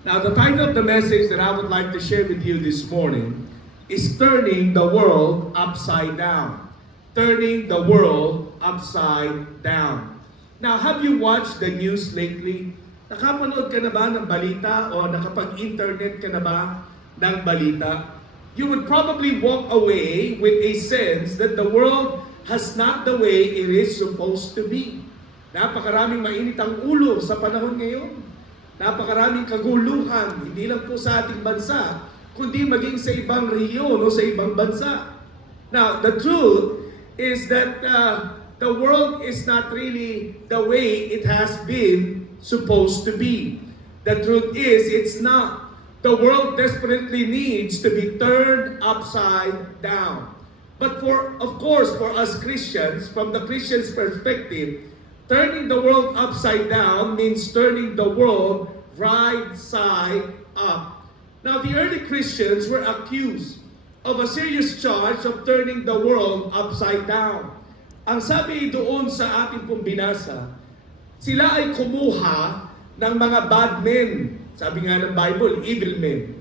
Now, the title of the message that I would like to share with you this morning is Turning the World Upside Down. Turning the World Upside Down. Now, have you watched the news lately? Nakapanood ka na ba ng balita o nakapag-internet ka na ba ng balita? You would probably walk away with a sense that the world has not the way it is supposed to be. Napakaraming mainit ang ulo sa panahon ngayon. Napakaraming kaguluhan, hindi lang po sa ating bansa, kundi maging sa ibang rehiyon o sa ibang bansa. Now, the truth is that the world is not really the way it has been supposed to be. The truth is, it's not. The world desperately needs to be turned upside down. But of course, for us Christians, from the Christian's perspective, turning the world upside down means turning the world right side up. Now, the early Christians were accused of a serious charge of turning the world upside down. Ang sabi doon sa ating pong binasa, sila ay kumuha ng mga bad men, sabi nga ng Bible, evil men,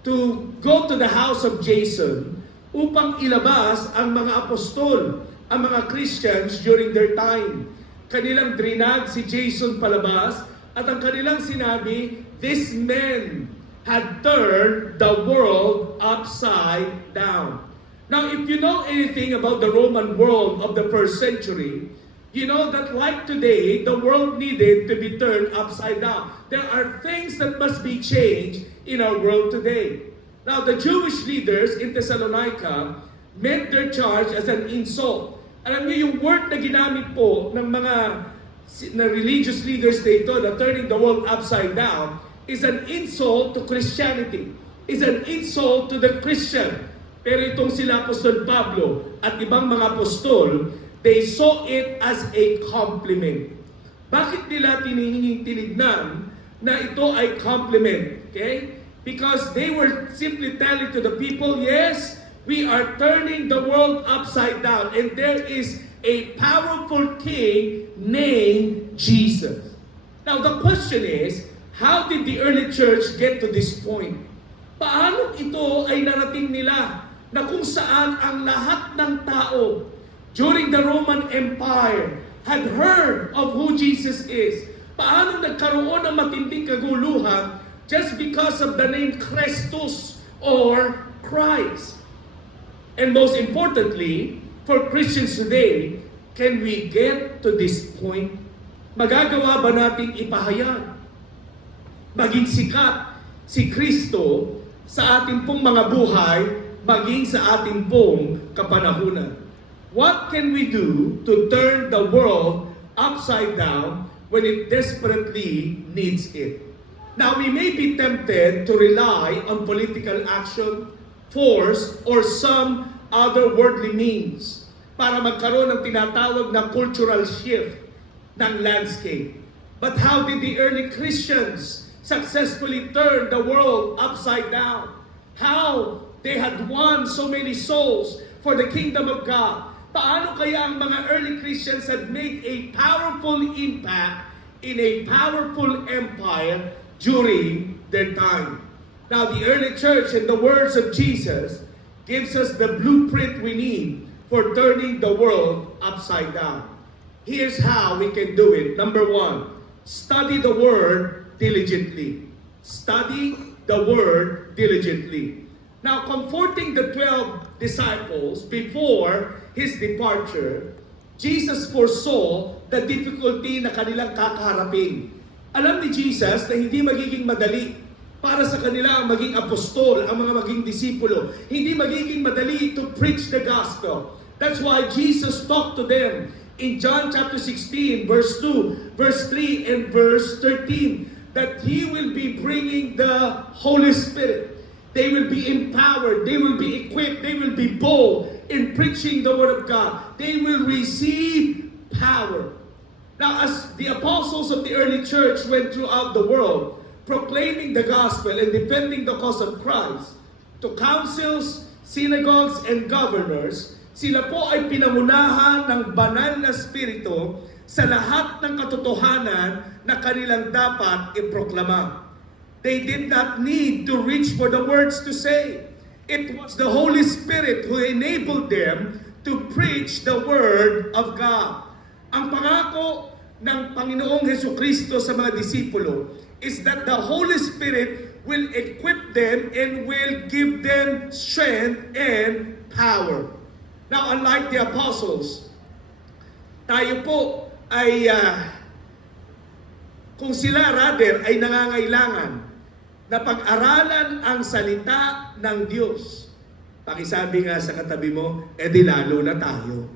to go to the house of Jason upang ilabas ang mga apostol, ang mga Christians during their time. Kanilang drinag si Jason palabas at ang kanilang sinabi, these men had turned the world upside down. Now, if you know anything about the Roman world of the first century, you know that like today, the world needed to be turned upside down. There are things that must be changed in our world today. Now, the Jewish leaders in Thessalonica meant their charge as an insult. Alam niyo, yung word na ginamit po ng mga religious leaders dito na turning the world upside down is an insult to Christianity, is an insult to the Christian. Pero itong sila Apostol Pablo at ibang mga apostol, they saw it as a compliment. Bakit nila tinignan na ito ay compliment? Okay? Because they were simply telling to the people, yes, we are turning the world upside down and there is a powerful king named Jesus. Now the question is, how did the early church get to this point? Paano ito ay narating nila na kung saan ang lahat ng tao during the Roman Empire had heard of who Jesus is? Paano nagkaroon ng matinding kaguluhan just because of the name Christus or Christ? And most importantly, for Christians today, can we get to this point? Magagawa ba nating ipahayag? Maging sikat si Kristo sa ating pong mga buhay, maging sa ating pong kapanahunan. What can we do to turn the world upside down when it desperately needs it? Now, we may be tempted to rely on political action, force, or some other worldly means para magkaroon ng tinatawag na cultural shift ng landscape. But how did the early Christians successfully turn the world upside down? How they had won so many souls for the kingdom of God? Paano kaya ang mga early Christians had made a powerful impact in a powerful empire during their time? Now, the early church, in the words of Jesus, gives us the blueprint we need for turning the world upside down. Here's how we can do it. Number one, study the Word diligently. Study the Word diligently. Now, comforting the 12 disciples before His departure, Jesus foresaw the difficulty na kanilang kakaharapin. Alam ni Jesus na hindi magiging madali para sa kanila ang maging apostol, ang mga maging disipulo. Hindi magiging madali to preach the gospel. That's why Jesus talked to them in John chapter 16, verse 2, verse 3, and verse 13, that He will be bringing the Holy Spirit. They will be empowered, they will be equipped, they will be bold in preaching the Word of God. They will receive power. Now, as the apostles of the early church went throughout the world, proclaiming the gospel and defending the cause of Christ, to councils, synagogues, and governors, sila po ay pinamunahan ng banal na spirito sa lahat ng katotohanan na kanilang dapat iproklama. They did not need to reach for the words to say. It was the Holy Spirit who enabled them to preach the Word of God. Ang pangako ng Panginoong Hesukristo sa mga disipulo is that the Holy Spirit will equip them and will give them strength and power. Now, unlike the apostles, tayo po ay, kung sila rather ay nangangailangan na pag-aralan ang salita ng Diyos, pakisabi nga sa katabi mo, edi lalo na tayo.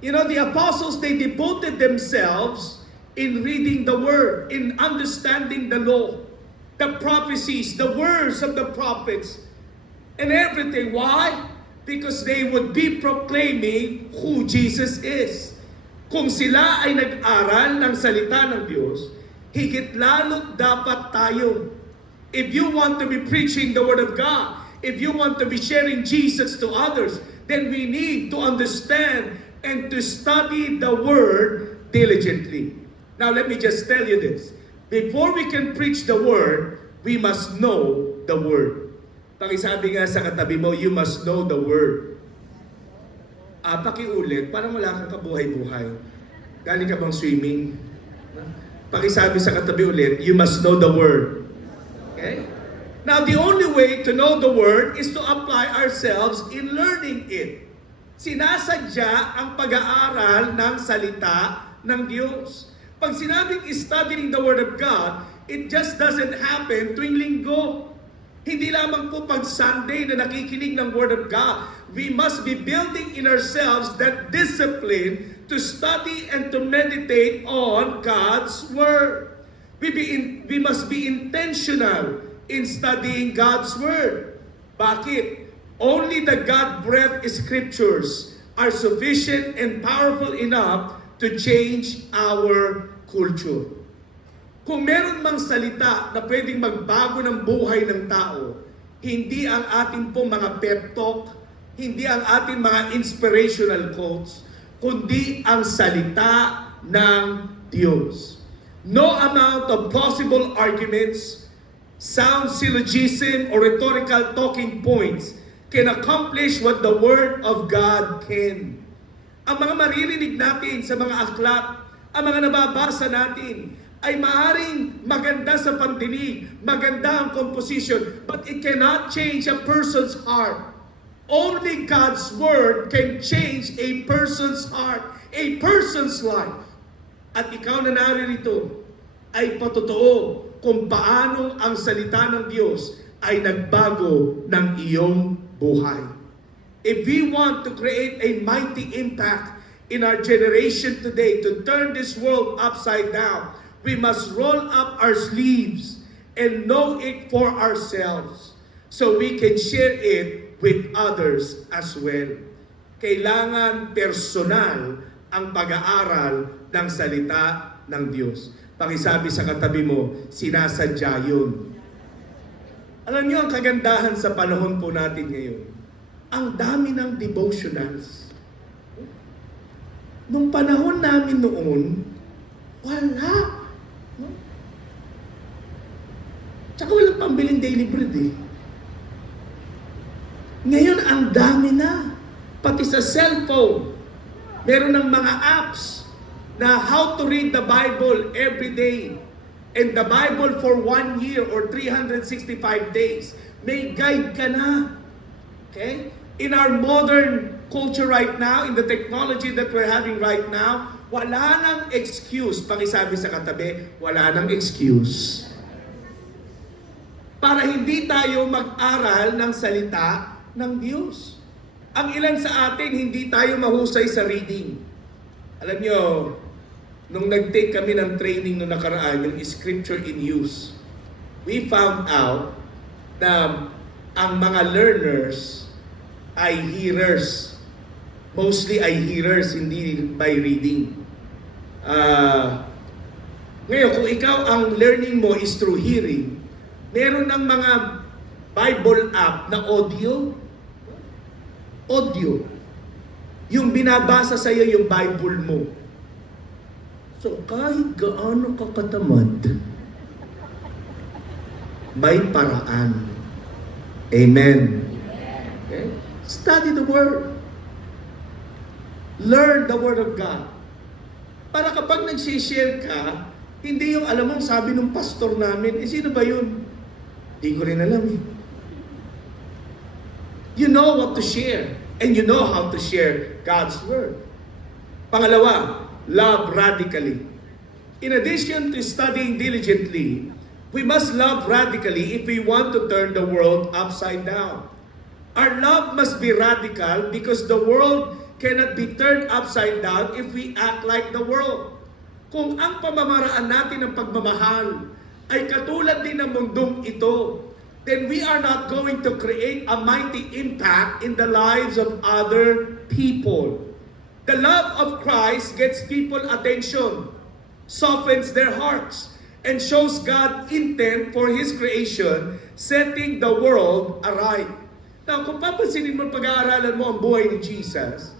You know, the apostles, they devoted themselves in reading the Word, in understanding the law, the prophecies, the words of the prophets, and everything. Why? Because they would be proclaiming who Jesus is. Kung sila ay nag-aral ng salita ng Diyos, higit lalo dapat tayo. If you want to be preaching the Word of God, if you want to be sharing Jesus to others, then we need to understand and to study the Word diligently. Now let me just tell you this. Before we can preach the Word, we must know the Word. Pakisabi nga sa katabi mo, you must know the Word. Pakiulit, parang wala kang kabuhay-buhay. Galing ka bang swimming? Pakisabi sa katabi ulit, you must know the Word. Okay? Now, the only way to know the Word is to apply ourselves in learning it. Sinasadya ang pag-aaral ng salita ng Diyos. Pag sinabing studying the Word of God, it just doesn't happen tuwing linggo. Hindi lamang po pag Sunday na nakikinig ng Word of God. We must be building in ourselves that discipline to study and to meditate on God's Word. We must be intentional in studying God's Word. Bakit? Only the God-breathed Scriptures are sufficient and powerful enough to change our culture. Kung meron mang salita na pwedeng magbago ng buhay ng tao, hindi ang ating pong mga pep talk, hindi ang ating mga inspirational quotes, kundi ang salita ng Diyos. No amount of plausible arguments, sound syllogism, or rhetorical talking points can accomplish what the Word of God can. Ang mga maririnig natin sa mga aklat, ang mga nababasa natin, ay maaaring maganda sa pandinig, maganda ang composition, but it cannot change a person's heart. Only God's Word can change a person's heart, a person's life. At ikaw na naririto ay patotoo kung paano ang salita ng Diyos ay nagbago ng iyong buhay. If we want to create a mighty impact in our generation today to turn this world upside down, we must roll up our sleeves and know it for ourselves so we can share it with others as well. Kailangan personal ang pag-aaral ng salita ng Diyos. Pakisabi sa katabi mo, sinasadya yun. Alam niyo ang kagandahan sa panahon po natin ngayon. Ang dami ng devotionals. Nung panahon namin noon, wala. No? Tsaka walang pambiling daily bread eh. Ngayon, ang dami na. Pati sa cellphone, meron ng mga apps na how to read the Bible every day. And the Bible for 1 year or 365 days. May guide ka na. Okay? In our modern culture right now, in the technology that we're having right now, wala nang excuse. Pakisabi sa katabi, wala nang excuse. Para hindi tayo mag-aral ng salita ng Diyos. Ang ilan sa atin, hindi tayo mahusay sa reading. Alam nyo, nung nag-take kami ng training nung nakaraan, yung Scripture in Use, we found out na ang mga learners ay hearers. Mostly ay hearers, hindi by reading. Ngayon, kung ikaw ang learning mo is through hearing, meron ng mga Bible app na audio. Audio. Yung binabasa sa iyo yung Bible mo. So, kahit gaano ka katamad, may paraan. Amen. Okay? Study the Word. Learn the Word of God. Para kapag nag-share ka, hindi yung alam mo, sabi ng pastor namin, sino ba yun? Hindi ko rin alam eh. You know what to share. And you know how to share God's Word. Pangalawa, love radically. In addition to studying diligently, we must love radically if we want to turn the world upside down. Our love must be radical because the world cannot be turned upside down if we act like the world. Kung ang pamamaraan natin ng pagmamahal ay katulad din ng mundong ito, then we are not going to create a mighty impact in the lives of other people. The love of Christ gets people attention, softens their hearts, and shows God's intent for His creation, setting the world aright. Now, kung papansinin mo, pag-aaralan mo ang buhay ni Jesus,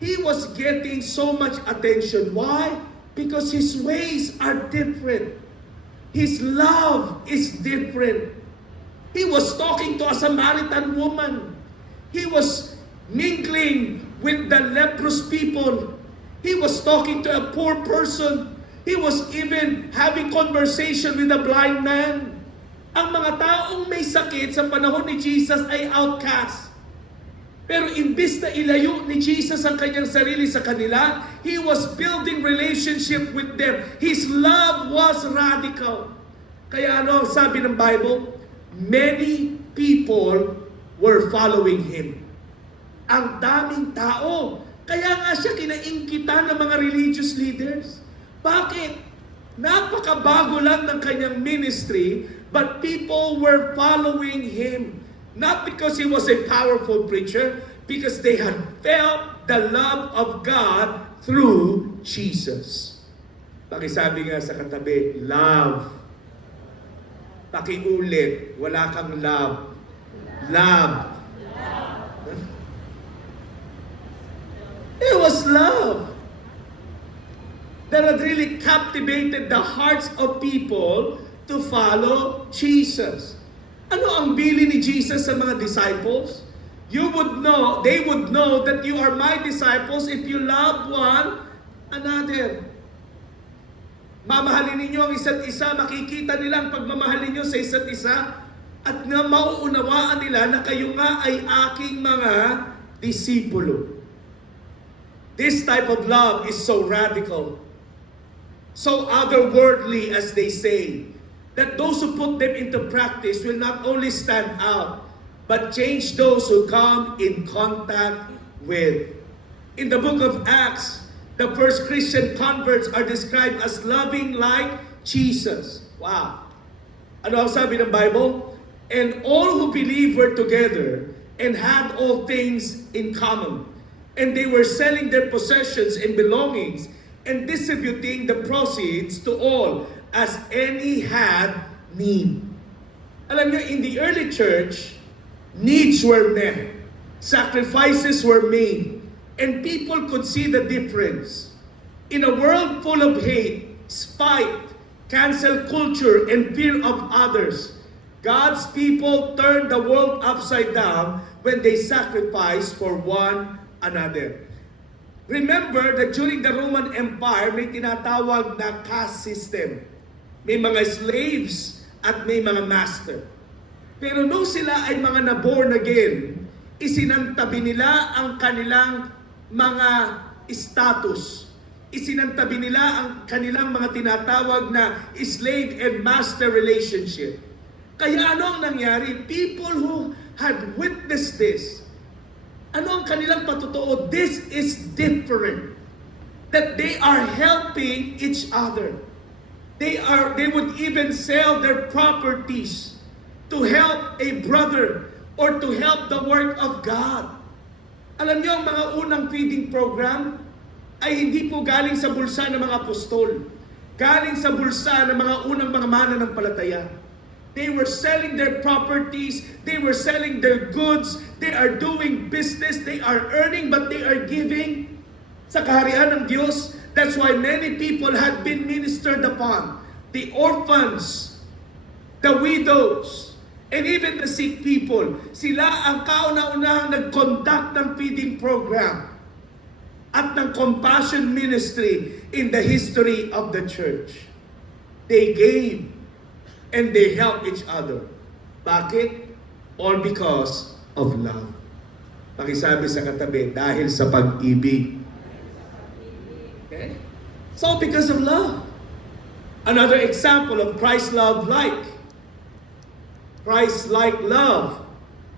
He was getting so much attention. Why? Because His ways are different. His love is different. He was talking to a Samaritan woman. He was mingling with the leprous people. He was talking to a poor person. He was even having conversation with a blind man. Ang mga taong may sakit sa panahon ni Jesus ay outcast. Pero imbis na ilayo ni Jesus ang kanyang sarili sa kanila, He was building relationship with them. His love was radical. Kaya ano ang sabi ng Bible? Many people were following Him. Ang daming tao. Kaya nga siya kinaingkitan ng mga religious leaders. Bakit? Napakabago lang ng kanyang ministry, but people were following Him. Not because He was a powerful preacher, because they had felt the love of God through Jesus. Pakisabi nga sa katabi, love. Pakiulit, wala kang love. Love. It was love that had really captivated the hearts of people to follow Jesus. Ano ang bili ni Jesus sa mga disciples? They would know that you are my disciples if you love one another. Mamahalin ninyo ang isa't isa, makikita nila ang pagmamahalin ninyo sa isa't isa, at na mauunawaan nila na kayo nga ay aking mga disipulo. This type of love is so radical, so otherworldly, as they say, that those who put them into practice will not only stand out, but change those who come in contact with. In the book of Acts, the first Christian converts are described as loving like Jesus. Wow. Ano ang sabi ng Bible? And all who believed were together and had all things in common. And they were selling their possessions and belongings and distributing the proceeds to all as any had need. Alam niyo, in the early church, needs were met, sacrifices were made, and people could see the difference. In a world full of hate, spite, cancel culture, and fear of others, God's people turned the world upside down when they sacrificed for one another. Remember that during the Roman Empire, may tinatawag na caste system. May mga slaves at may mga master. Pero nung sila ay mga na-born again, isinantabi nila ang kanilang mga status. Isinantabi nila ang kanilang mga tinatawag na slave and master relationship. Kaya ano ang nangyari? People who had witnessed this, ano ang kanilang patutuo? This is different. That they are helping each other. They would even sell their properties to help a brother or to help the work of God. Alam niyo, ang mga unang feeding program ay hindi po galing sa bulsa ng mga apostol. Galing sa bulsa ng mga unang mga mananampalataya. They were selling their properties, they were selling their goods, they are doing business, they are earning, but they are giving sa kaharian ng Diyos. That's why many people had been ministered upon. The orphans, the widows, and even the sick people. Sila ang kauna-unahang nag-conduct ng feeding program at ng compassion ministry in the history of the church. They gave and they helped each other. Bakit? All because of love. Pakisabi sa katabi, dahil sa pag-ibig. Okay? So because of love. Another example of Christ-love-like. Christ-like love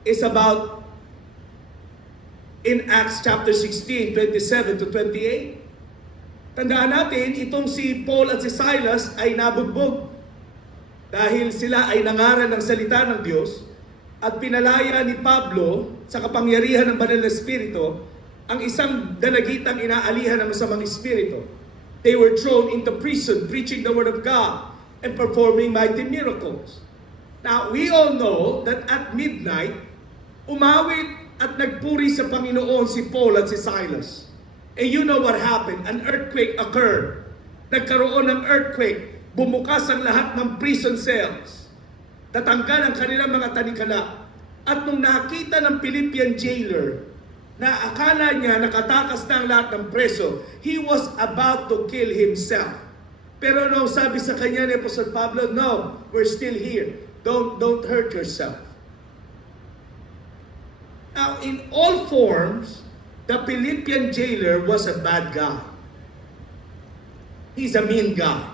is about in Acts chapter 16, 27 to 28. Tandaan natin, itong si Paul at si Silas ay nabugbog dahil sila ay nangaral ng salita ng Diyos at pinalaya ni Pablo sa kapangyarihan ng Banal na Espiritu ang isang dalagitang inaalihan ng masamang espiritu. They were thrown into prison, preaching the word of God and performing mighty miracles. Now, we all know that at midnight, umawit at nagpuri sa Panginoon si Paul at si Silas. And you know what happened? An earthquake occurred. Nagkaroon ng earthquake. Bumukas ang lahat ng prison cells. Natanggal ang kanilang mga tanikala. At nung nakita ng Philippian jailer na akala niya nakatakas na ang lahat ng preso, he was about to kill himself. Pero no, sabi sa kanya ni Apostle Pablo, no, we're still here. Don't hurt yourself. Now, in all forms, the Philippian jailer was a bad guy. He's a mean guy.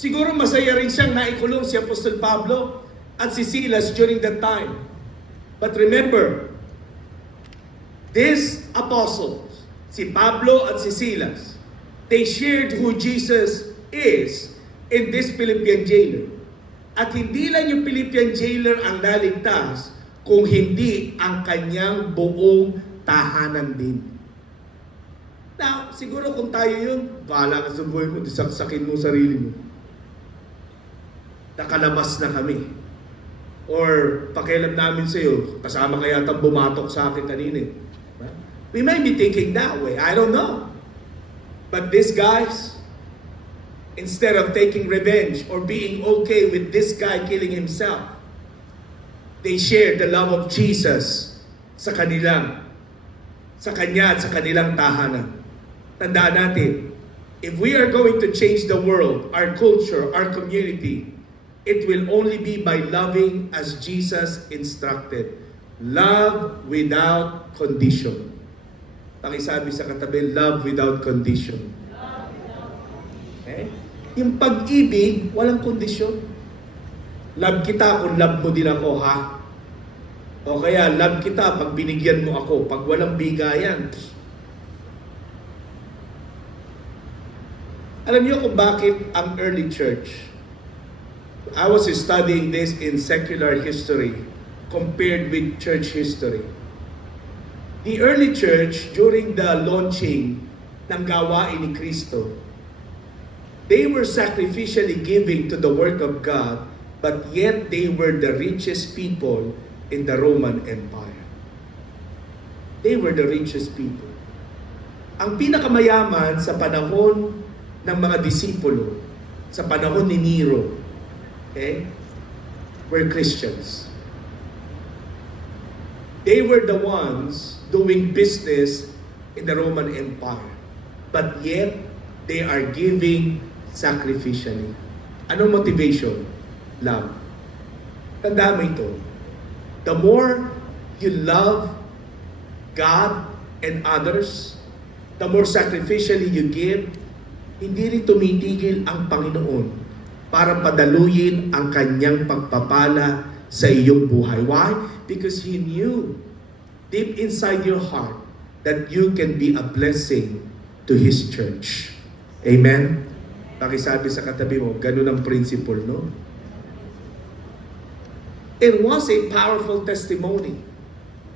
Siguro masaya rin siyang naikulong si Apostle Pablo at si Silas during that time. But remember, these apostles, si Pablo at si Silas, they shared who Jesus is in this Philippian jailer. At hindi lang yung Philippian jailer ang naligtas, kung hindi ang kanyang buong tahanan din. Now, siguro kung tayo yun, bahala ka sa buhay mo, disaksakin mo sarili mo. Nakalabas na kami. Or pakialam namin sa iyo, kasama kaya tang bumatok sa akin kanina. We may be thinking that way. I don't know. But these guys, instead of taking revenge or being okay with this guy killing himself, they shared the love of Jesus sa kanya at sa kanilang tahanan. Tandaan natin, if we are going to change the world, our culture, our community, it will only be by loving as Jesus instructed. Love without condition. Pakisabi sa katabi, love without condition. Okay? Yung pag-ibig, walang kondisyon. Love kita kung love mo din ako, ha? O kaya, love kita pag binigyan mo ako. Pag walang bigayan. Alam niyo kung bakit ang early church, I was studying this in secular history compared with church history. The early church, during the launching ng gawain ni Kristo, they were sacrificially giving to the work of God, but yet they were the richest people in the Roman Empire. They were the richest people. Ang pinakamayaman sa panahon ng mga disipulo, sa panahon ni Nero, okay, were Christians. They were the ones doing business in the Roman Empire, but yet they are giving sacrificially. Anong motivation? Love. Tandaan mo ito. The more you love God and others, the more sacrificially you give, hindi rin tumitigil ang Panginoon para padaluyin ang kanyang pagpapala sa iyong buhay. Why? Because He knew deep inside your heart that you can be a blessing to His church. Amen? Pakisabi sa katabi mo, ganun ang principle, no? It was a powerful testimony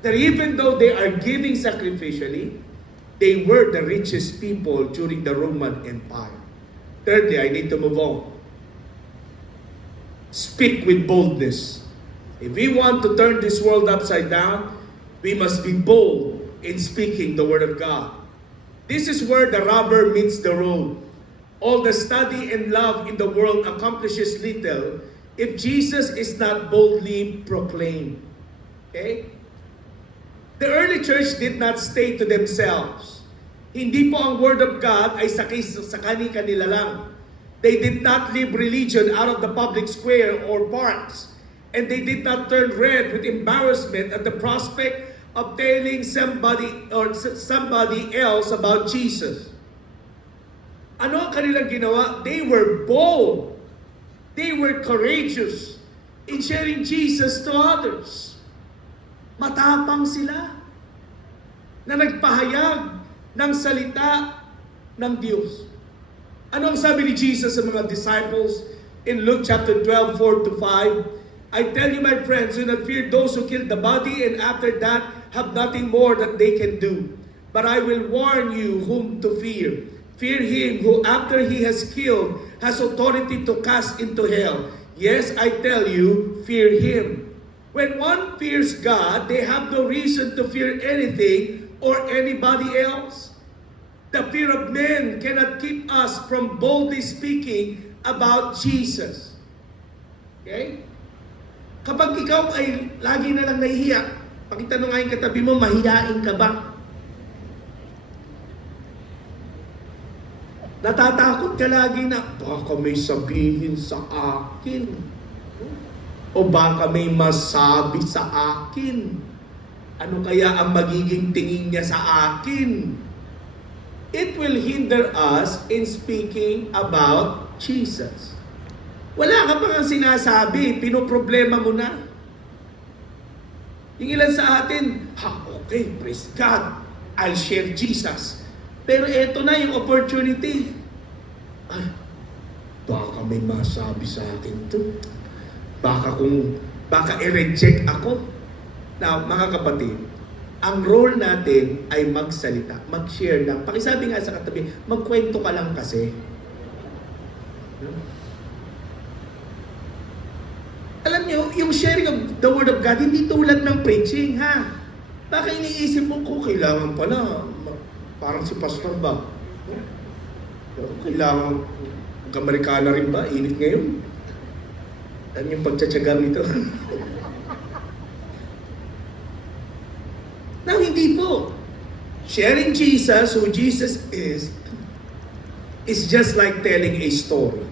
that even though they are giving sacrificially, they were the richest people during the Roman Empire. Thirdly, I need to move on. Speak with boldness. If we want to turn this world upside down, we must be bold in speaking the Word of God. This is where the rubber meets the road. All the study and love in the world accomplishes little if Jesus is not boldly proclaimed. Okay? The early church did not stay to themselves. Hindi po ang word of God ay sa kanila lang. They did not live religion out of the public square or parks. And they did not turn red with embarrassment at the prospect of telling somebody else about Jesus. Ano ang kanilang ginawa? They were bold. They were courageous in sharing Jesus to others. Matapang sila na nagpahayag ng salita ng Diyos. Ano ang sabi ni Jesus sa mga disciples in Luke chapter 12, 4-5? I tell you, my friends, do not fear those who kill the body and after that have nothing more that they can do. But I will warn you whom to fear. Fear him who after he has killed has authority to cast into hell. Yes, I tell you, fear him. When one fears God, they have no reason to fear anything or anybody else. The fear of men cannot keep us from boldly speaking about Jesus. Okay? Kapag ikaw ay lagi na lang nahihiya, pakitanungahin katabi mo, mahihain ka ba? Natatakot ka lagi na, baka may sabihin sa akin. O baka may masabi sa akin. Ano kaya ang magiging tingin niya sa akin? It will hinder us in speaking about Jesus. Wala ka pang sinasabi, pinoproblema mo na. Yung ilan sa atin, okay, praise God, I'll share Jesus. Pero eto na yung opportunity. Ay, baka may masabi sa akin to. Baka i-reject ako. Now, mga kapatid, ang role natin ay magsalita, mag-share lang. Pakisabi nga sa katabi, magkwento ka lang kasi. Alam niyo, yung sharing of the Word of God, hindi tulad ng preaching, ha? Baka iniisip mo ko, kailangan pala, parang si pastor ba? Kailangan, Amerikana rin ba? Init ngayon. Ano yung pagtsatsagang ito? Now, hindi po. Sharing Jesus, who Jesus is just like telling a story.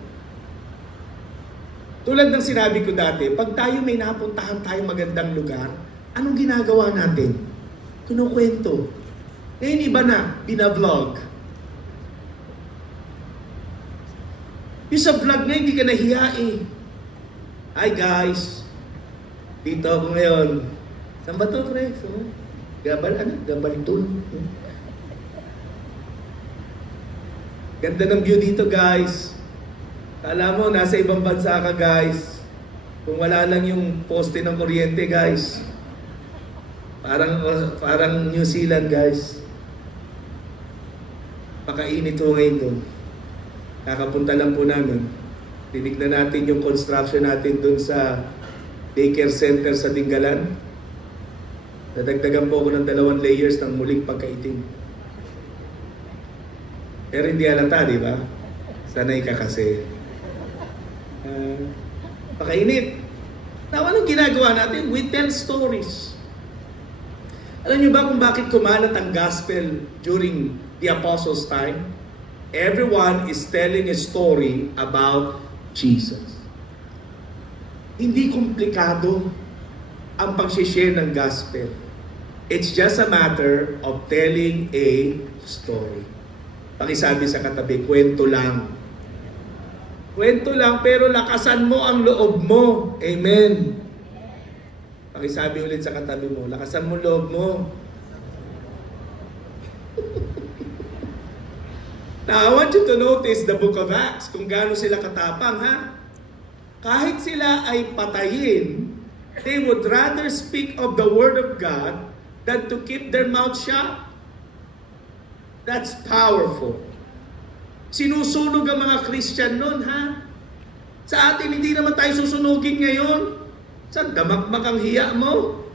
Tulad ng sinabi ko dati, pag tayo may napuntahan tayong magandang lugar, anong ginagawa natin? Kinukwento. Ngayon iba na, bina-vlog. Yung sa vlog na hindi ka nahiya eh. Hi guys, dito ako ngayon. Saan ba to, pre? Gabaldon. Ganda ng view dito, guys. Alam mo, nasa ibang bansa ka, guys. Kung wala lang yung poste ng kuryente, guys. Parang New Zealand, guys. Pakainit ho ngayon doon. Kakapunta lang po namin. Tinignan natin yung construction natin doon sa daycare center sa Dingalan. Nadagdagan po ako ng 2 layers ng muling pagkaitim. Pero hindi halata, di ba? Sanay ka kasi. Pakainit. Now, anong ginagawa natin? We tell stories. Alam niyo ba kung bakit kumalat ang gospel during the apostles' time? Everyone is telling a story about Jesus. Hindi komplikado ang pag-share ng gospel. It's just a matter of telling a story. Pakisabi sa katabi, kwento lang. Kwento lang, pero lakasan mo ang loob mo. Amen. Pakisabi ulit sa katabi mo, lakasan mo loob mo. Now, I want you to notice the book of Acts, kung gaano sila katapang, ha? Kahit sila ay patayin, they would rather speak of the Word of God than to keep their mouth shut. That's powerful. Sinusunog ang mga Christian nun, ha? Sa atin, hindi naman tayo susunugin ngayon. Saan damakmak ang hiya mo?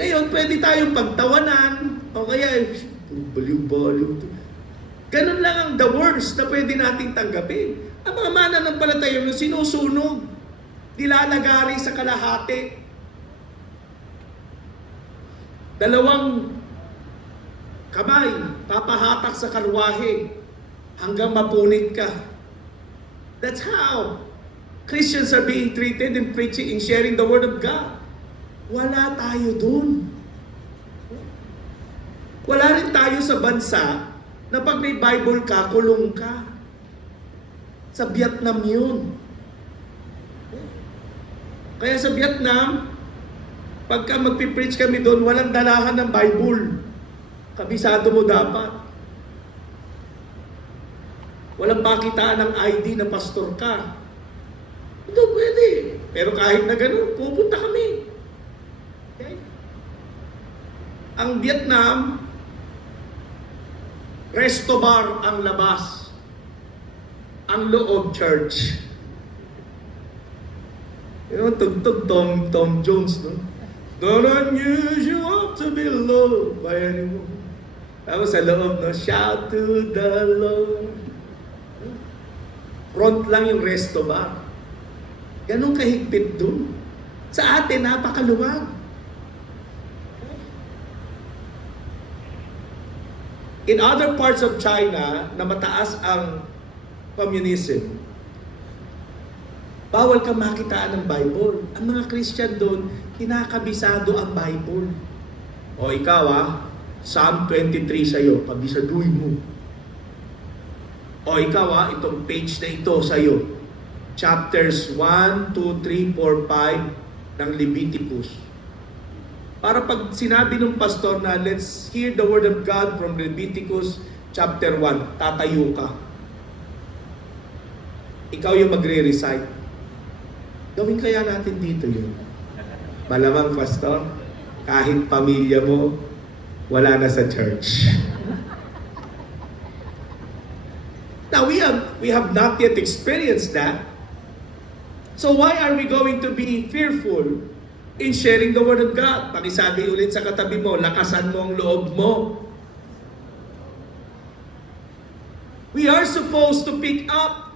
Ngayon, pwede tayong pagtawanan, o kaya, baliw-baliw. Ganun lang ang the worst na pwede nating tanggapin. Ang mga mananampalataya nung sinusunog, nilalagari sa kalahati. Dalawang kamay, papahatak sa karwahe hanggang mapunit ka. That's how Christians are being treated in preaching and sharing the Word of God. Wala tayo dun. Wala rin tayo sa bansa na pag may Bible ka, kulong ka. Sa Vietnam yun. Kaya sa Vietnam, pagka magpipreach kami doon, walang dalahan ng Bible. Kabisado mo dapat. Walang pakitaan ng ID na pastor ka. Hindi pwede. Pero kahit na ganun, pupunta kami. Okay? Ang Vietnam, resto bar ang labas. Ang loob, church. You know, tugtog Tom Jones, no? Don't unusual to be loved by anyone. Tapos sa loob, no? Shout to the Lord. Front lang yung resto bar. Ganun kahigpit dun. Sa atin, napakaluwag. In other parts of China, na mataas ang communism, bawal kang makitaan ng Bible. Ang mga Christian doon, kinakabisado ang Bible. O ikaw Psalm 23 sa'yo, kabisaduhin mo. O ikaw itong page na ito sa'yo. Chapters 1, 2, 3, 4, 5 ng Leviticus. Para pag sinabi ng pastor na let's hear the word of God from Leviticus chapter 1, tatayo ka. Ikaw yung magre-recite. Gawin kaya natin dito yun. Malamang pastor, kahit pamilya mo, wala na sa church. Now we have not yet experienced that. So why are we going to be fearful in sharing the Word of God? Pakisabi ulit sa katabi mo, lakasan mo ang loob mo. We are supposed to pick up.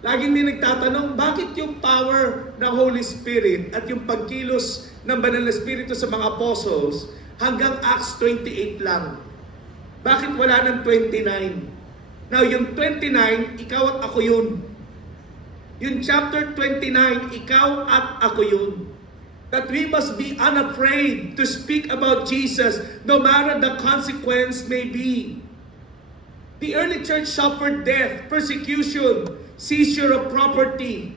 Laging din nagtatanong, bakit yung power ng Holy Spirit at yung pagkilos ng Banal na Espiritu sa mga apostles hanggang Acts 28 lang? Bakit wala ng 29? Now, yung 29, ikaw at ako yun. Yung chapter 29, ikaw at ako yun. That we must be unafraid to speak about Jesus no matter the consequence may be. The early church suffered death, persecution, seizure of property,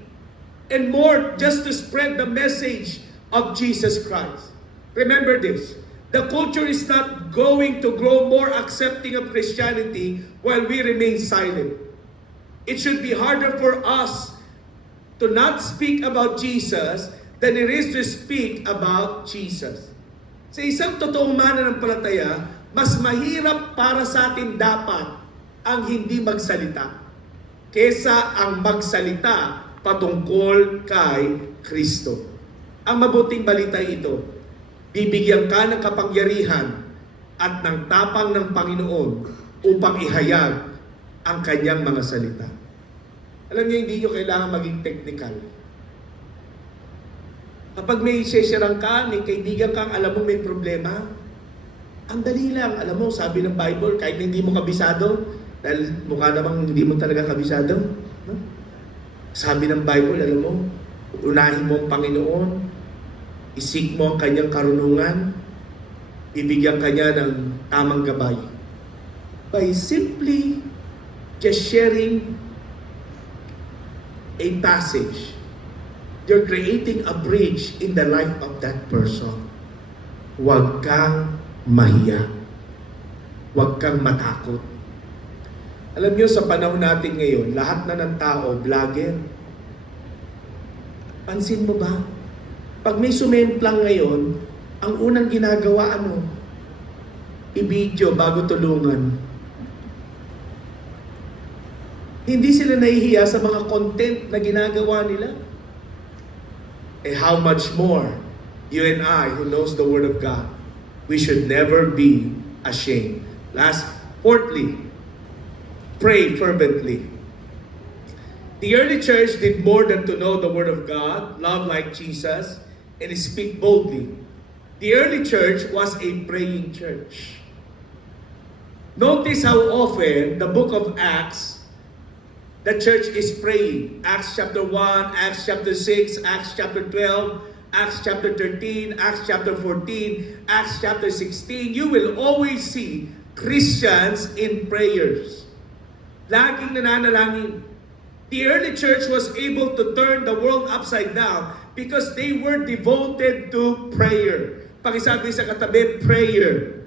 and more just to spread the message of Jesus Christ. Remember this. The culture is not going to grow more accepting of Christianity while we remain silent. It should be harder for us to not speak about Jesus than it is to speak about Jesus. Sa isang totoong mananampalataya, mas mahirap para sa atin dapat ang hindi magsalita kesa ang magsalita patungkol kay Kristo. Ang mabuting balita ito, bibigyan ka ng kapangyarihan at ng tapang ng Panginoon upang ihayag ang kanyang mga salita. Alam niyo, hindi niyo kailangan maging technical. Kapag may sesirang ka, may kaibigan kang alam mo may problema, ang dali lang. Alam mo, sabi ng Bible, kahit hindi mo kabisado, dahil mukha namang hindi mo talaga kabisado, no? Sabi ng Bible, alam mo, unahin mo ang Panginoon, isik mo ang kanyang karunungan, bibigyan kanya ng tamang gabay. By simply just sharing a passage, you're creating a bridge in the life of that person. Huwag kang mahiya. Huwag kang matakot. Alam niyo, sa panahon natin ngayon, lahat na ng tao, vlogger. Pansin mo ba? Pag may sumemplang ngayon, ang unang ginagawa, i-video bago tulungan. Hindi sila nahihiya sa mga content na ginagawa nila. How much more, you and I, who knows the Word of God, we should never be ashamed. Fourthly, pray fervently. The early church did more than to know the Word of God, love like Jesus, and speak boldly. The early church was a praying church. Notice how often the book of Acts, the church is praying. Acts chapter 1, Acts chapter 6, Acts chapter 12, Acts chapter 13, Acts chapter 14, Acts chapter 16. You will always see Christians in prayers. Laging nananalangin. The early church was able to turn the world upside down because they were devoted to prayer. Pakisabi sa katabi, prayer.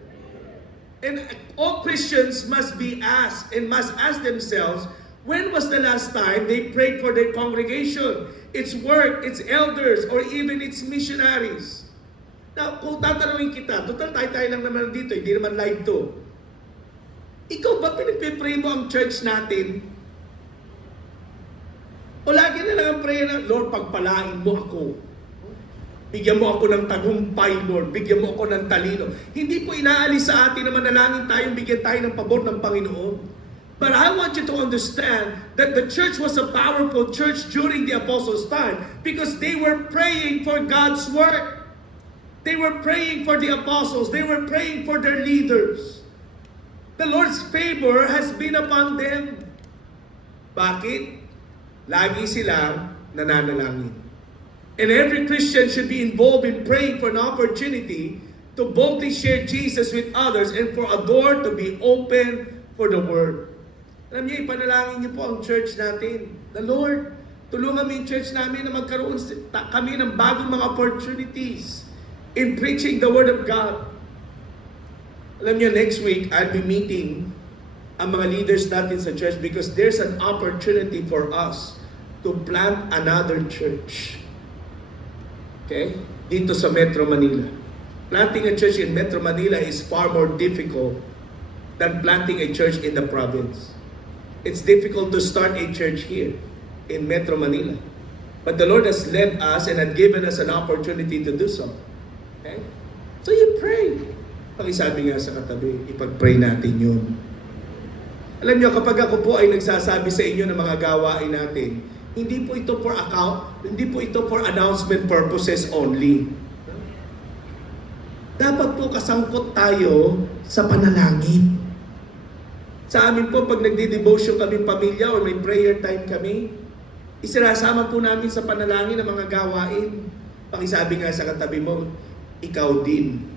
And all Christians must be asked and must ask themselves, when was the last time they prayed for their congregation, its work, its elders, or even its missionaries? Now, kung tatanungin kita, total tayo lang naman dito, hindi naman live to. Ikaw ba pinagpipray mo ang church natin? O lagi na lang ang prayer na, Lord, pagpalain mo ako. Bigyan mo ako ng tagumpay, Lord. Bigyan mo ako ng talino. Hindi po inaalis sa atin na manalangin tayong bigyan tayo ng pabor ng Panginoon. But I want you to understand that the church was a powerful church during the apostles' time because they were praying for God's work. They were praying for the apostles. They were praying for their leaders. The Lord's favor has been upon them. Bakit? Lagi silang nananalangin. And every Christian should be involved in praying for an opportunity to boldly share Jesus with others and for a door to be open for the Word. Alam niyo, ipanalangin niyo po ang church natin. The Lord, tulungan mo yung church namin na magkaroon kami ng bagong mga opportunities in preaching the Word of God. Alam niyo, next week, I'll be meeting ang mga leaders natin sa church because there's an opportunity for us to plant another church. Okay? Dito sa Metro Manila. Planting a church in Metro Manila is far more difficult than planting a church in the province. It's difficult to start a church here in Metro Manila. But the Lord has led us and had given us an opportunity to do so. Okay? So you pray. Pakisabi nga sa katabi, ipag-pray natin yun. Alam niyo, kapag ako po ay nagsasabi sa inyo ng mga gawain natin, hindi po ito for account, hindi po ito for announcement purposes only. Dapat po kasangkot tayo sa panalangin. Sa amin po, pag nagdi-devotion kami pamilya o may prayer time kami, isinasama po namin sa panalangin ang mga gawain. Pakisabi nga sa katabi mo, ikaw din.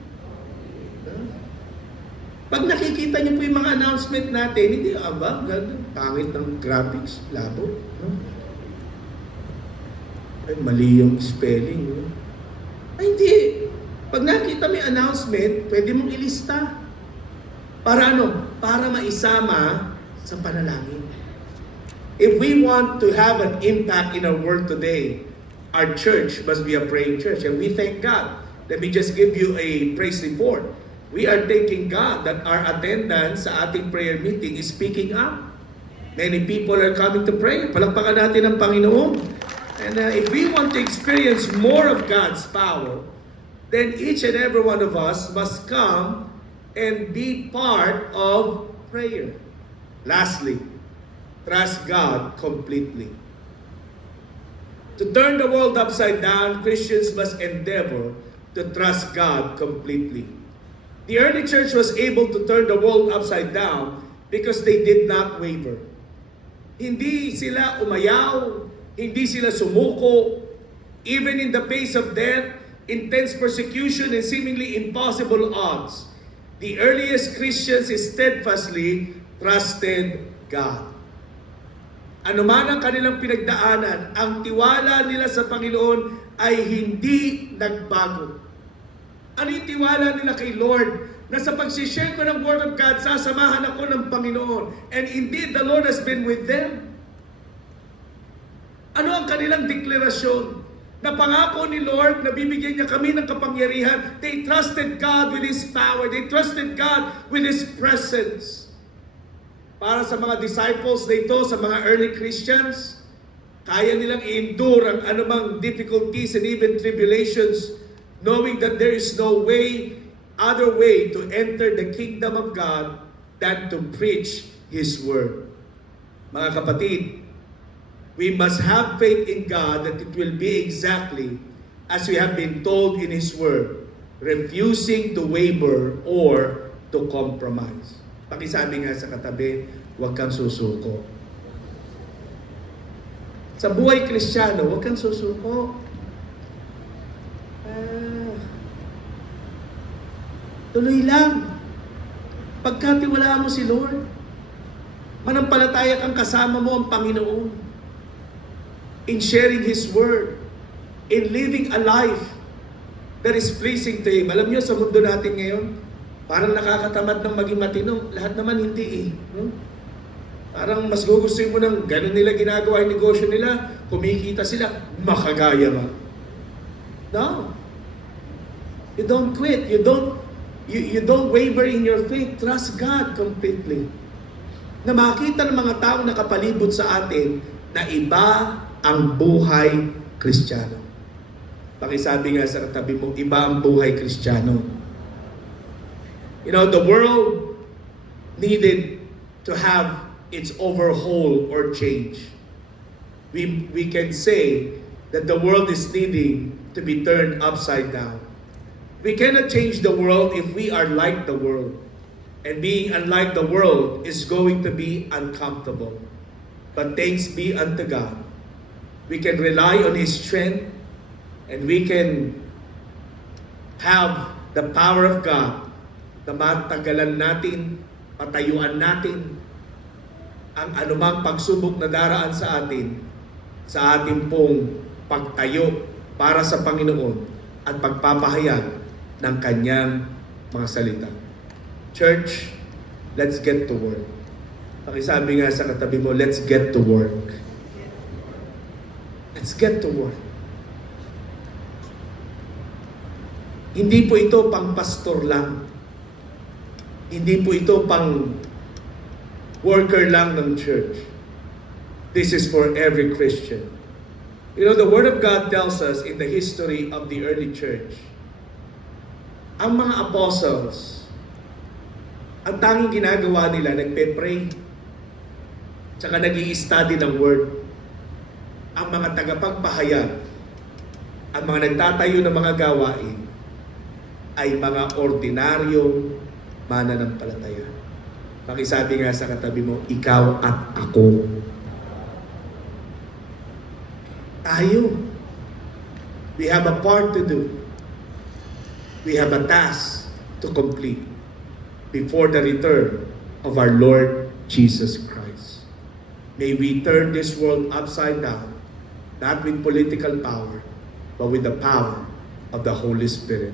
Pag nakikita niyo po yung mga announcement natin, hindi, ganda, pangit ng graphics, labo. Ay, mali yung spelling. Ay, hindi. Pag nakita mo yung announcement, pwede mong ilista. Para ano? Para maisama sa panalangin. If we want to have an impact in our world today, our church must be a praying church. And we thank God. Let me just give you a praise report. We are thanking God that our attendance sa ating prayer meeting is picking up. Many people are coming to pray. Palakpakan natin ang Panginoon. And if we want to experience more of God's power, then each and every one of us must come and be part of prayer. Lastly, trust God completely. To turn the world upside down, Christians must endeavor to trust God completely. The early church was able to turn the world upside down because they did not waver. Hindi sila umayaw, hindi sila sumuko, even in the face of death, intense persecution, and seemingly impossible odds. The earliest Christians steadfastly trusted God. Ano man ang kanilang pinagdaanan, ang tiwala nila sa Panginoon ay hindi nagbago. Ano yung tiwala nila kay Lord? Na sa pag-share ko ng Word of God, sasamahan ako ng Panginoon. And indeed, the Lord has been with them. Ano ang kanilang deklarasyon? Na pangako ni Lord na bibigyan niya kami ng kapangyarihan. They trusted God with His power. They trusted God with His presence. Para sa mga disciples nito, sa mga early Christians, kaya nilang i-endure ang anumang difficulties and even tribulations, knowing that there is no other way to enter the kingdom of God than to preach His Word. Mga kapatid, We must have faith in God that it will be exactly as we have been told in His Word, refusing to waver or to compromise. Pakisabi nga sa katabi, huwag kang susuko. Sa buhay Kristiyano, huwag kang susuko. Tuloy lang. Pagkatiwalaan mo si Lord, manampalataya kang kasama mo ang Panginoon. In sharing His Word, in living a life that is pleasing to Him. Alam niyo, sa mundo natin ngayon, parang nakakatamad ng maging matino. Lahat naman hindi Parang mas gugustuhin mo ng ganun nila ginagawa yung negosyo nila, kumikita sila, makagaya ka. No. You don't quit. You don't waver in your faith. Trust God completely. Na makita ng mga taong nakapalibot sa atin na iba ang buhay Kristiyano. Pakisabi nga sa katabi mo, iba ang buhay Kristiyano. You know, the world needed to have its overhaul or change. We can say that the world is needing to be turned upside down. We cannot change the world if we are like the world. And being unlike the world is going to be uncomfortable. But thanks be unto God. We can rely on His strength and we can have the power of God na matagalan natin, patayuan natin ang anumang pagsubok na daraan sa atin sa ating pong pagtayo para sa Panginoon at pagpapahayag ng Kanyang mga salita. Church, let's get to work. Pakisabi nga sa katabi mo, let's get to work. Let's get to work. Hindi po ito pang pastor lang. Hindi po ito pang worker lang ng church. This is for every Christian. You know, the Word of God tells us in the history of the early church, ang mga apostles, ang tanging ginagawa nila, nagpe-pray, tsaka nag-i-study ng Word. Ang mga tagapagpahayag, ang mga nagtatayo ng mga gawain, ay mga ordinaryong mananampalataya. Pakisabi nga sa katabi mo, ikaw at ako. Tayo. We have a part to do. We have a task to complete before the return of our Lord Jesus Christ. May we turn this world upside down, not with political power, but with the power of the Holy Spirit.